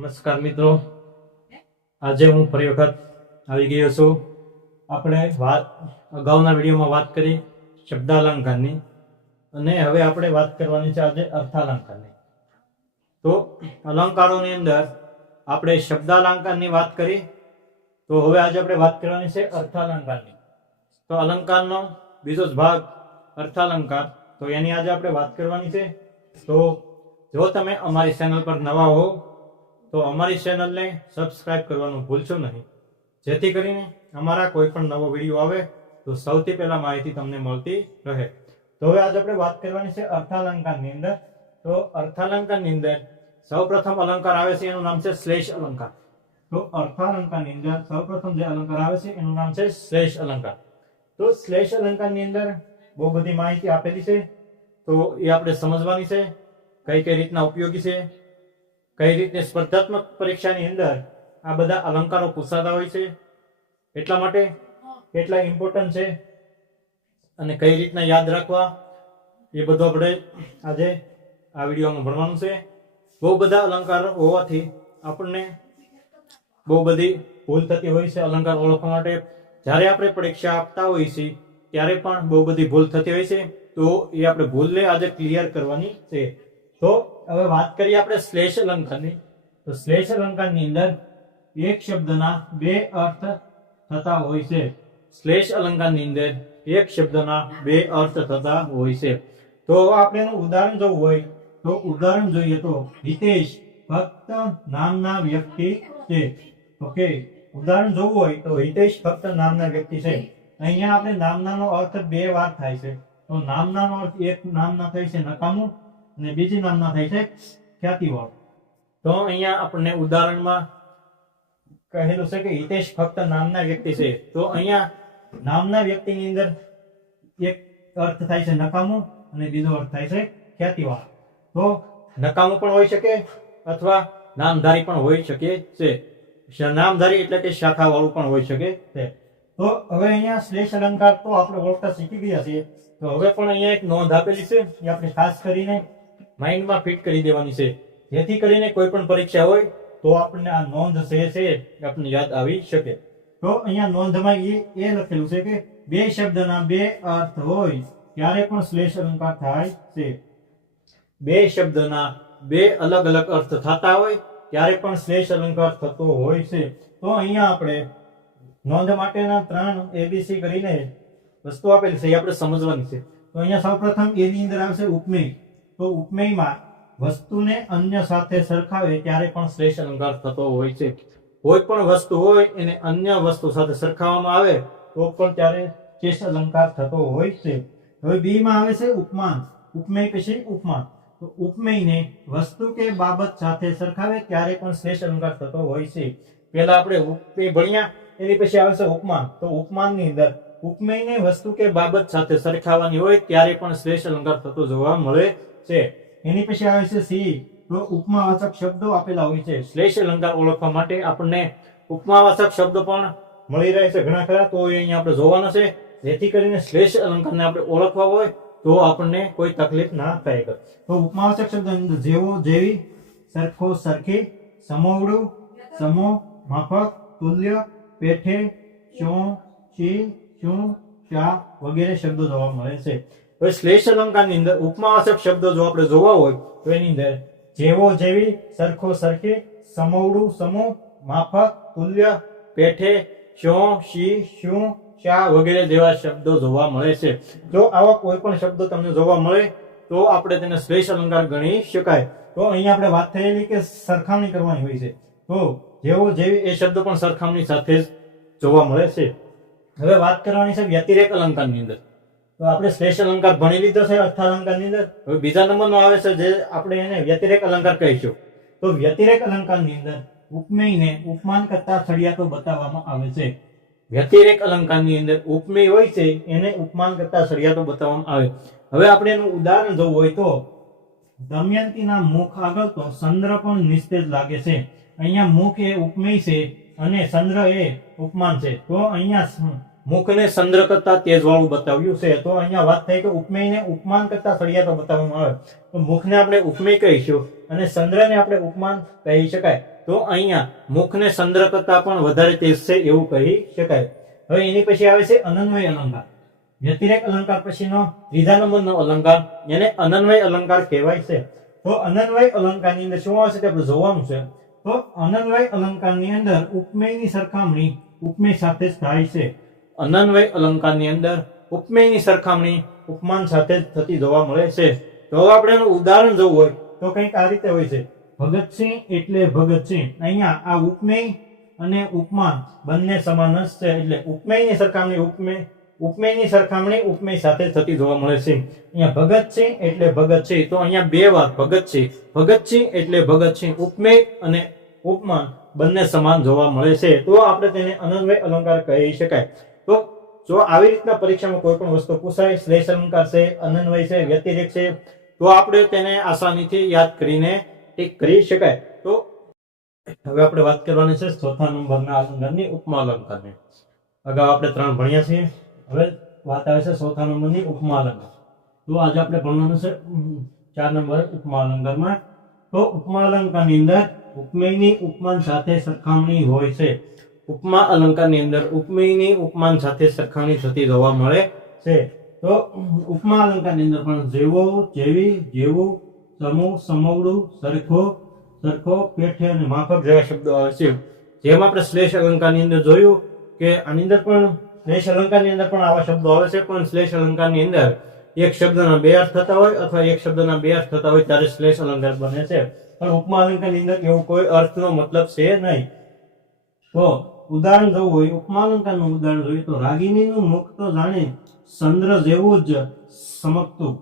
નમસ્કાર મિત્રો. આજે હું ફરી વખત આવી ગયો છું. આપણે વાત, અગાઉના વિડીયોમાં વાત કરી શબ્દાલંકારની. અને હવે આપણે વાત કરવાની છે આજે અર્થાલંકારની. તો અલંકારોની અંદર આપણે શબ્દાલંકારની વાત કરી. તો હવે આજે આપણે વાત કરવાની છે અર્થાલંકારની. તો અલંકારનો બીજો જ ભાગ, અર્થાલંકાર. તો એની આજે આપણે વાત કરવાની છે. તો જો તમે અમારી ચેનલ પર નવા હો તો અમારી ચેનલને સબસ્ક્રાઇબ કરવાનું ભૂલશો નહીં. જેથી કરીને અમારા કોઈ પણ નવો વીડિયો આવે તો સૌથી પહેલા માહિતી તમને મળતી રહે. તો હવે આજે આપણે વાત કરવાની છે અર્થાલંકારની અંદર. તો અર્થાલંકારની અંદર સૌપ્રથમ અલંકાર આવે છે, એનું નામ છે શ્લેષ અલંકાર. તો અર્થાલંકારની અંદર સૌપ્રથમ જે અલંકાર આવે છે, એનું નામ છે શ્લેષ અલંકાર. તો શ્લેષ અલંકારની અંદર બહુ બધી માહિતી આપેલી છે. તો એ આપણે સમજવાની છે, કઈ કઈ રીતના ઉપયોગી છે કઈ રીતે સ્પર્ધાત્મક પરીક્ષાની અંદર આ બધા અલંકારો પૂછાતા હોય છે? એટલા માટે? કેટલા ઇમ્પોર્ટન્ટ છે? અને કઈ રીતના યાદ રાખવા? એ બધું આપણે આજે આ વિડીયોમાં ભણવાનું છે. બહુ બધા અલંકાર હોવાથી આપણને બહુ બધી ભૂલ થતી હોય છે અલંકાર ઓળખવા માટે. જ્યારે આપણે પરીક્ષા આપતા હોઈએ છીએ, ત્યારે પણ બહુ બધી ભૂલ થતી હોય છે. તો એ આપણે ભૂલને આજે ક્લિયર કરવાની છે. તો હવે વાત કરીએ આપણે શ્લેષ અલંકારની તો શ્લેષ અલંકારની અંદર એક શબ્દના બે અર્થ થતા હોય છે. શ્લેષ અલંકારની અંદર એક શબ્દના બે અર્થ થતા હોય છે. તો આપણે ઉદાહરણ જોવું હોય, તો ઉદાહરણ જોઈએ તો હિતેશ ફક્ત નામના વ્યક્તિ છે. ઓકે, ઉદાહરણ જોવું હોય તો હિતેશ ફક્ત નામના વ્યક્તિ છે. અહીંયા આપણે નામનાનો અર્થ બે વાર થાય છે. તો નામનાનો અર્થ એક નામના થાય છે નકામું અને બીજી નામના થાય છે ખ્યાતિવાળું તો અહીંયા આપણને ઉદાહરણમાં કહેલું છે કે હિતેશ ફક્ત નામના વ્યક્તિ છે. તો અહીંયા નામના વ્યક્તિની અંદર એક અર્થ થાય છે નકામું અને બીજો અર્થ થાય છે ખ્યાતિવાળો તો નકામું પણ હોઈ શકે અથવા નામધારી પણ હોઈ શકે છે. નામધારી એટલે કે શાખાવાળું પણ હોઈ શકે છે. તો હવે અહીંયા શ્લેષ અલંકાર તો આપણે ઓળખતા શીખી ગયા છીએ. તો હવે પણ અહીંયા એક નોંધ આપેલી છે. એ આપણે ખાસ કરીને માઇન્ડમાં ફિટ કરી દેવાની છે. જેથી કરીને કોઈ પણ પરીક્ષા હોય તો આપણને આ નોંધ છે છે આપણને યાદ આવી શકે. તો અહીંયા નોંધમાં એ એ લખેલું છે કે બે શબ્દના બે અર્થ હોય ત્યારે પણ શ્લેષ અલંકાર થાય છે. બે શબ્દના બે અલગ અલગ અર્થ થતા હોય ત્યારે પણ શ્લેષ અલંકાર થતો હોય છે. તો અહીંયા આપણે નોંધ માટેના ત્રણ એબીસી કરીને વસ્તુ આપેલી છે એ આપણે સમજવાની છે. તો અહીંયા સૌપ્રથમ એની અંદર આવશે ઉપમેય. તો ઉપમેયમાં વસ્તુને અન્ય સાથે સરખાવે ત્યારે પણ શ્રેષ્ઠ અલંકાર થતો હોય છે. કોઈ પણ વસ્તુ હોય એને અન્ય વસ્તુ સાથે સરખાવવામાં આવે, તો પણ ત્યારે શ્રેષ્ઠ અલંકાર થતો હોય છે. હવે બી માં આવે છે ઉપમાન. ઉપમેય પછી ઉપમાન. તો ઉપમેયને વસ્તુ કે બાબત સાથે સરખાવે ત્યારે પણ શ્રેષ્ઠ અલંકાર થતો હોય છે. પહેલા આપણે ઉપમેય ભણ્યા, એની પછી આવે છે ઉપમાન. તો ઉપમાનની અંદર ઉપમેયને વસ્તુ કે બાબત સાથે સરખાવાની હોય ત્યારે પણ શ્રેષ્ઠ અલંકાર થતો જોવા મળે છે. એની પછી આવે છે સી, તો ઉપમાવાચક શબ્દો આપેલા હોય છે. શ્લેષ અલંકાર ઓળખવા માટે આપણને ઉપમાવાચક શબ્દ પણ મળી રહે છે ઘણા ખરા. તો અહીંયા આપણે જોવાનો છે. જેથી કરીને શ્લેષ અલંકારને આપણે ઓળખવા હોય તો આપણને કોઈ તકલીફ ના થાય. તો ઉપમાવાચક શબ્દ જેવો, જેવી, સરખો, સરખી, સમોવડું, સમો, માફક, તુલ્ય, પેઠે, ચો, ચી, ચું, ચા વગેરે શબ્દો જોવા મળે છે. હવે શ્લેષ અલંકારની અંદર ઉપમાવાચક શબ્દો જો આપણે જોવા હોય, તો એની અંદર જેવો જેવી સરખો સરખી સમોવડું સમો માફક, તુલ્ય, પેઠે શું શી, શું, શા વગેરે જેવા શબ્દો જોવા મળે છે. જો આવા કોઈ પણ શબ્દો તમને જોવા મળે, તો આપણે તેને શ્લેષ અલંકાર ગણી શકાય. તો અહીંયા આપણે વાત થયેલી કે સરખામણી કરવાની હોય છે. તો જેવો જેવી એ શબ્દ પણ સરખામણી સાથે જ જોવા મળે છે. હવે વાત કરવાની છે વ્યતિરેક અલંકારની અંદર. તો આપણે શ્રેષ્ઠ અલંકાર ભણી લીધો છે અર્થાલંકારની અંદર. હવે બીજા નંબરનો આવે છે જે આપણે એને વ્યતિરેક અલંકાર કહીશું. તો વ્યતિરેક અલંકારની અંદર ઉપમેયને ઉપમાન કરતા સળિયાતો બતાવવામાં આવે છે. વ્યતિરેક અલંકારની અંદર ઉપમેય હોય છે, એને ઉપમાન કરતા સળિયાતો બતાવવામાં આવે. હવે આપણે એનું ઉદાહરણ જોવું હોય તો દમયંતીના મુખ આગળ તો ચંદ્ર પણ નિસ્તેજ લાગે છે. અહીંયા મુખ એ ઉપમેય છે અને ચંદ્ર એ ઉપમાન છે. તો અહીંયા મુખને સંદ્ર કરતા તેજવાળું બતાવ્યું છે. તો અહીંયા વાત થઈ કે ઉપમેયને ઉપમાન કરતા સળિયાતો બતાવવામાં આવે. તો મુખને આપણે ઉપમેય કહીશું અને સંદ્રને આપણે ઉપમાન કહી શકાય. તો અહીંયા મુખને સંદ્ર કરતા પણ વધારે તેજ છે એવું કહી શકાય. હવે એની પછી આવે છે અનન્વય અલંકાર. વ્યતિરેક અલંકાર પછીનો, ત્રીજા નંબરનો અલંકાર, એને અનન્વય અલંકાર કહેવાય છે. તો અનન્વય અલંકારની અંદર શું આવશે તે આપણે જોવાનું છે. તો અનન્વય અલંકારની અંદર ઉપમેયની સરખામણી ઉપમેય સાથે જ થાય છે. અનન્વય અલંકારની અંદર ઉપમેયની સરખામણી ઉપમાન સાથે જ થતી જોવા મળે છે. તો આપણે એનું ઉદાહરણ જોવું હોય, તો કંઈક આ રીતે હોય છે. ભગતસિંહ એટલે ભગતસિંહ. અહીંયા આ ઉપમેય અને ઉપમાન બંને સમાન જ છે. એટલે ઉપમેયની સરખામણી ઉપમેય ઉપમેયની સરખામણી ઉપમેય સાથે થતી જોવા મળે છે. અહીંયા ભગતસિંહ એટલે ભગતસિંહ. તો અહીંયા બે વાર ભગતસિંહ. ભગતસિંહ એટલે ભગતસિંહ. ઉપમેય અને ઉપમાન બંને સમાન જોવા મળે છે. તો આપણે તેને અનન્વય અલંકાર કહી શકાય. તો જો આવી રીતના પરીક્ષામાં કોઈ પણ વસ્તુ પૂછાય શ્લેષ અલંકાર અનન્વય છે, વ્યતિરેક છે, તો આપણે તેને આસાનીથી યાદ કરીને ટીક કરી શકાય. તો હવે આપણે વાત કરવાની છે ચોથા નંબરના અલંકારની ઉપમા અલંકારની. અગાઉ આપણે ત્રણ ભણ્યા છીએ. હવે વાત આવે છે ચોથા નંબરની ઉપમા અલંકાર. તો આજે આપણે ભણવાનું છે ચાર નંબર ઉપમા અલંકારમાં. તો ઉપમા અલંકારની અંદર ઉપમેયની ઉપમાન સાથે સરખામણી હોય છે. ઉપમા અલંકારની અંદર ઉપમેયની, ઉપમાન સાથે સરખામણી થતી જોવા મળે છે. તો ઉપમા અલંકારની અંદર પણ જેવો, જેવી, જેવું, સમૂહ, સમવડું, સરખો સરખો, પેઠે અને માફક જેવા શબ્દો આવે છે. જેમ આપણે શ્લેષ અલંકારની અંદર જોયું કે આની અંદર પણ, શ્લેષ અલંકારની અંદર પણ આવા શબ્દો આવે છે, પણ શ્લેષ અલંકારની અંદર એક શબ્દના બે અર્થ થતા હોય અથવા એક શબ્દના બે અર્થ થતા હોય ત્યારે શ્લેષ અલંકાર બને છે. પણ ઉપમા અલંકારની અંદર એવું કોઈ અર્થનો મતલબ છે નહીં. તો ઉદાહરણ જોવું હોય, ઉપમાલંકારનું ઉદાહરણ જોઈએ તો રાગિણીનું મુખ તો જાણે ચંદ્ર જેવું જ સમકતું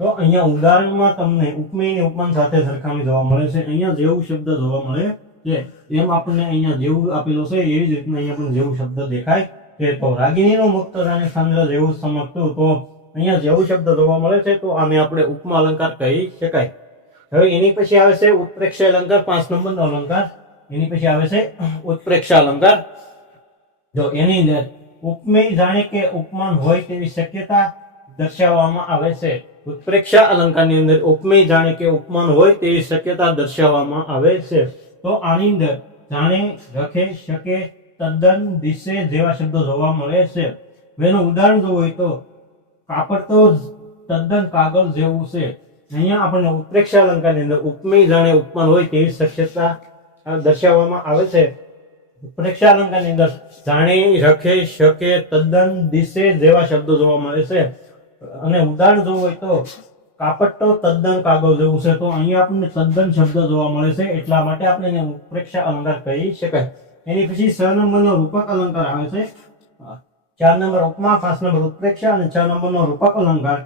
તો અહીંયા ઉદાહરણમાં તમને ઉપમેયની ઉપમાન સાથે સરખામણી જોવા મળે છે. અહીંયા જેવું શબ્દ જોવા મળે છે. એમ આપણને અહીંયા જેવું આપેલું છે, એવી જ રીતના અહીંયા પણ જેવું શબ્દ દેખાય છે. તો રાગિણીનું મુખ તો જાણે ચંદ્ર જેવું જ ચમકતું. તો અહીંયા જેવું શબ્દ જોવા મળે છે, તો આને આપણે ઉપમા અલંકાર કહી શકાય. હવે એની પછી આવે છે ઉત્પ્રેક્ષ અલંકાર પાંચ નંબરનો અલંકાર. એની પછી આવે છે ઉત્પ્રેક્ષા અલંકાર. જો એની અંદર ઉપમેય જાણે કે ઉપમાન હોય તેવી શક્યતા દર્શાવવામાં આવે છે. ઉત્પ્રેક્ષા અલંકારની અંદર ઉપમેય જાણે કે ઉપમાન હોય તેવી શક્યતા દર્શાવવામાં આવે છે. તો આની અંદર જાણે, રખે, શકે, તદ્દન, દિશે જેવા શબ્દો જોવા મળે છે. એનું ઉદાહરણ જોવું હોય તો કાપડ તો તદ્દન કાગળ જેવું છે. અહીંયા આપણને ઉત્પ્રેક્ષા અલંકારની અંદર ઉપમેય જાણે ઉપમાન હોય તેવી શક્યતા દર્શાવવામાં આવે છે. ઉત્પ્રેક્ષા અલંકારની અંદર જાણી રખે શકે તદ્દન દિશે જેવા શબ્દો જોવા મળે છે. અને ઉદાહરણ જોવું હોય તો કાપડ તો તદ્દન કાગળ જેવું છે. તો અહીંયા આપણને તદ્દન શબ્દ જોવા મળે છે. એટલા માટે આપણે એને ઉત્પ્રેક્ષા અલંકાર કહી શકાય. એની પછી છ નંબરનો રૂપક અલંકાર આવે છે. ચાર નંબર ઉપમા, પાંચ નંબર ઉત્પ્રેક્ષા અને છ નંબરનો રૂપક અલંકાર.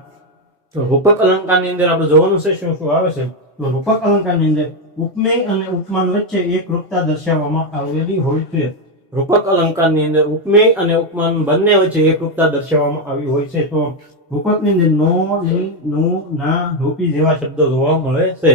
તો રૂપક અલંકારની અંદર આપણે જોવાનું છે શું શું આવે છે. તો રૂપક અલંકારની અંદર ઉપમેય અને ઉપમાન વચ્ચે એકરૂપતા દર્શાવવામાં આવેલી હોય છે. રૂપક અલંકારની અંદર ઉપમેય અને ઉપમાન બંને વચ્ચે એકરૂપતા દર્શાવવામાં આવી હોય છે. તો રૂપકની અંદર નો, ની, નું, ના, રૂપી જેવા શબ્દો જોવા મળે છે.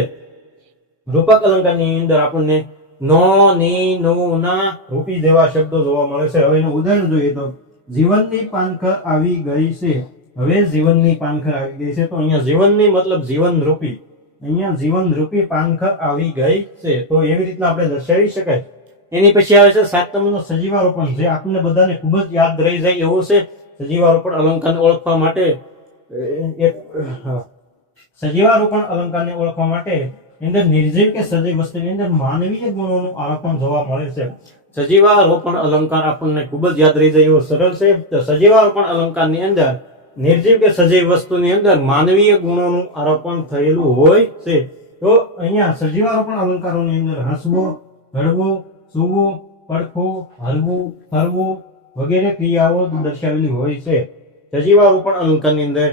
રૂપક અલંકારની અંદર આપણને નો, ની, નું, ના, રૂપી જેવા શબ્દો જોવા મળે છે. હવે એનું ઉદાહરણ જોઈએ તો જીવનની પાનખર આવી ગઈ છે. હવે જીવનની પાનખર આવી ગઈ છે. તો અહીંયા જીવનની મતલબ જીવન રૂપી અહીંયા જીવન રૂપી પાંખ આવી ગઈ છે. તો એવી રીતના આપણે દર્શાવી શકાય. એની પછી આવે છે સાત નંબરનો સજીવારોપણ, જે આપણને બધાને ખૂબ જ યાદ રહી જાય એવો છે. સજીવારોપણ અલંકારને ઓળખવા માટે એક. સજીવારોપણ અલંકારને ઓળખવા માટે અંદર નિર્જીવ કે સજીવ વસ્તુની અંદર માનવીય ગુણોનું આરોપણ જોવા મળે છે. સજીવારોપણ અલંકાર આપણને ખૂબ જ યાદ રહી જાય એવો સરળ છે. તો સજીવારોપણ અલંકારની અંદર નિર્જીવ કે સજીવ વસ્તુની અંદર માનવીય ગુણોનું આરોપણ થયેલું હોય છે. તો અહીંયા સજીવારોપણ અલંકારોની અંદર હસવું રડવું સૂવું, પડખું, હલવું, ફરવું વગેરે ક્રિયાઓ દર્શાવેલી હોય છે. સજીવારોપણ અલંકારની અંદર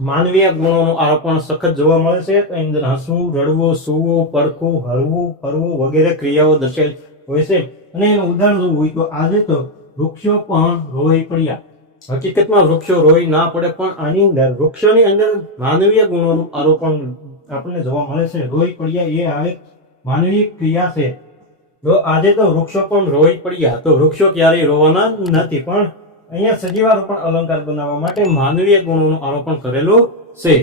માનવીય ગુણોનું આરોપણ સખત જોવા મળે છે. તો અંદર હસવું, રડવું, સૂવું, પડખું હરવું ફરવું વગેરે ક્રિયાઓ દર્શાવેલી હોય છે. અને એનું ઉદાહરણ જોવું હોય તો આજે તો વૃક્ષો પણ રોઈ પડ્યા. હકીકતમાં વૃક્ષો રોઈ ના પડે, પણ આની અંદર, વૃક્ષોની અંદર માનવીય ગુણોનું આરોપણ આપણને જોવા મળે છે. રોઈ પડ્યા એ આવે માનવીય ક્રિયા છે. તો આજે તો વૃક્ષો પણ રોઈ પડ્યા. તો વૃક્ષો ક્યારેય રોવાના નથી, પણ અહીંયા સજીવારોપણ અલંકાર બનાવવા માટે માનવીય ગુણોનું આરોપણ કરેલું છે.